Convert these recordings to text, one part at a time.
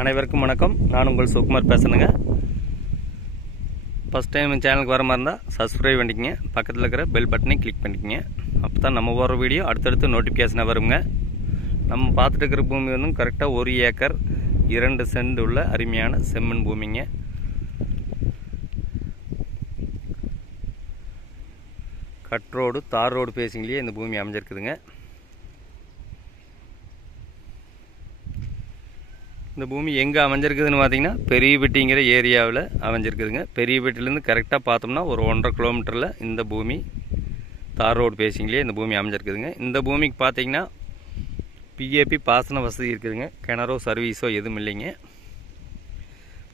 அனைவருக்கும் வணக்கம். நான் உங்கள் சுகுமார் பேசுகிறேங்க ஃபஸ்ட் டைம் சேனலுக்கு வர மாதிரி இருந்தால் சப்ஸ்கிரைப் பண்ணிக்கங்க. பக்கத்தில் இருக்கிற பெல் பட்டனை கிளிக் பண்ணிக்கங்க. அப்போ தான் நம்ம போகிற வீடியோ அடுத்தடுத்து நோட்டிஃபிகேஷனாக வருங்க. நம்ம பார்த்துட்டு இருக்கிற பூமி வந்து கரெக்டாக ஒரு ஏக்கர் இரண்டு சென்ட் உள்ள அருமையான செம்மண் பூமிங்க. கட் ரோடு தார் ரோடு பேசிங்களே இந்த பூமி அமைஞ்சிருக்குதுங்க. இந்த பூமி எங்கே அமைஞ்சிருக்குதுன்னு பார்த்தீங்கன்னா பெரியபட்டிங்கிற ஏரியாவில் அமைஞ்சிருக்குதுங்க. பெரியபட்டிலேருந்து கரெக்டாக பார்த்தோம்னா ஒரு ஒன்றரை கிலோமீட்டரில் இந்த பூமி தார் ரோடு பேசிங்லேயே இந்த பூமி அமைஞ்சிருக்குதுங்க. இந்த பூமிக்கு பார்த்தீங்கன்னா பிஏபி பாசன வசதி இருக்குதுங்க. கிணறோ சர்வீஸோ எதுவும் இல்லைங்க.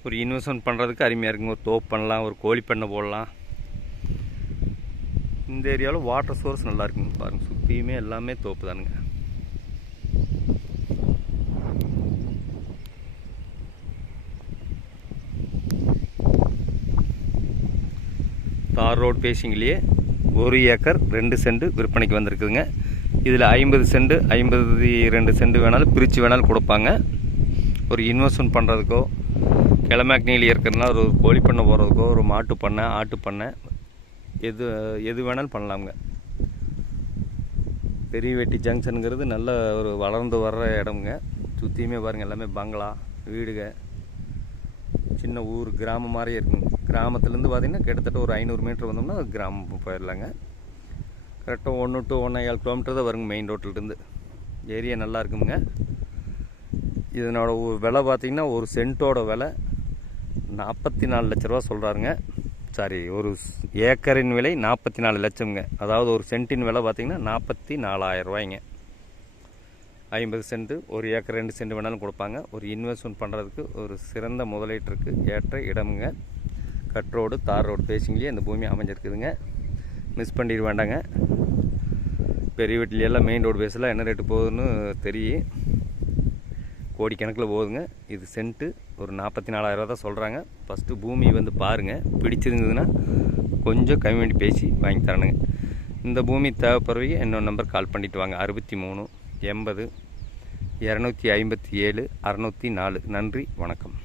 ஒரு இன்வெஸ்ட்மெண்ட் பண்ணுறதுக்கு அருமையாக இருக்குங்க. ஒரு தோப்பு பண்ணலாம் ஒரு கோழி பண்ணை போடலாம். இந்த ஏரியாவில் வாட்டர் சோர்ஸ் நல்லா இருக்குங்க. பாருங்கள் சுற்றியுமே எல்லாமே தோப்பு தானுங்க. தார் ரோட் பேசிங்லேயே ஒரு ஏக்கர் ரெண்டு சென்ட் விற்பனைக்கு வந்திருக்குதுங்க. இதில் ஐம்பது சென்ட் ஐம்பது ரெண்டு சென்ட் வேணாலும் பிரித்து வேணாலும் கொடுப்பாங்க. ஒரு இன்வெஸ்ட்மெண்ட் பண்ணுறதுக்கோ கிளமேக்னியில் இருக்கிறதுனால ஒரு கோழி பண்ணை போகிறதுக்கோ ஒரு மாட்டு பண்ணை ஆட்டு பண்ணை எது எது வேணாலும் பண்ணலாமுங்க. பெரிய வெட்டி ஜங்ஷனுங்கிறது நல்ல ஒரு வளர்ந்து வர்ற இடமுங்க. சுற்றியுமே பாருங்கள் எல்லாமே பங்களா வீடுங்க. சின்ன ஊர் கிராமம் மாதிரியே இருக்குங்க. கிராமத்துலேருந்து பார்த்தீங்கன்னா கிட்டத்தட்ட ஒரு ஐநூறு மீட்ரு வந்தோம்னா கிராமம் போயிடலாங்க. கரெக்டாக ஒன்று டு ஒன்றே ஏழு கிலோமீட்டர் தான் வருங்க மெயின் ரோட்டிலேருந்து ஏரியா நல்லா இருக்குங்க இதனோட விலை பார்த்திங்கன்னா ஒரு சென்ட்டோட விலை நாற்பத்தி நாலு லட்ச ரூபா சொல்கிறாருங்க சாரி ஒரு ஏக்கரின் விலை நாற்பத்தி நாலு லட்சம்ங்க. அதாவது ஒரு சென்ட்டின் விலை பார்த்திங்கன்னா நாற்பத்தி நாலாயிரம் ரூபாய்ங்க. ஐம்பது சென்ட் ஒரு ஏக்கர் ரெண்டு சென்ட் வேணாலும் கொடுப்பாங்க. ஒரு இன்வெஸ்ட்மெண்ட் பண்ணுறதுக்கு ஒரு சிறந்த முதலீட்டிற்கு ஏற்ற இடமுங்க. கட் ரோடு தார் ரோடு பேசிங்லேயே இந்த பூமி அமைஞ்சிருக்குதுங்க. மிஸ் பண்ணிட வேண்டாங்க பெரிய வீட்லையெல்லாம் மெயின் ரோடு பேஸில் என்ன ரேட்டு போகுதுன்னு தெரியும். கோடிக்கணக்கில் போகுதுங்க. இது சென்ட்டு ஒரு நாற்பத்தி நாலாயிரரூவா தான் சொல்கிறாங்க ஃபஸ்ட்டு பூமி வந்து பாருங்கள் பிடிச்சிருந்ததுன்னா கொஞ்சம் கம்மி பண்ணி பேசி வாங்கி தரணுங்க. இந்த பூமி தேவைப்படுறவங்க என்னோட நம்பர் கால் பண்ணிட்டு வாங்க. அறுபத்தி மூணு எண்பது இரநூத்தி ஐம்பத்தி ஏழு அறநூற்றி நாலு. நன்றி வணக்கம்.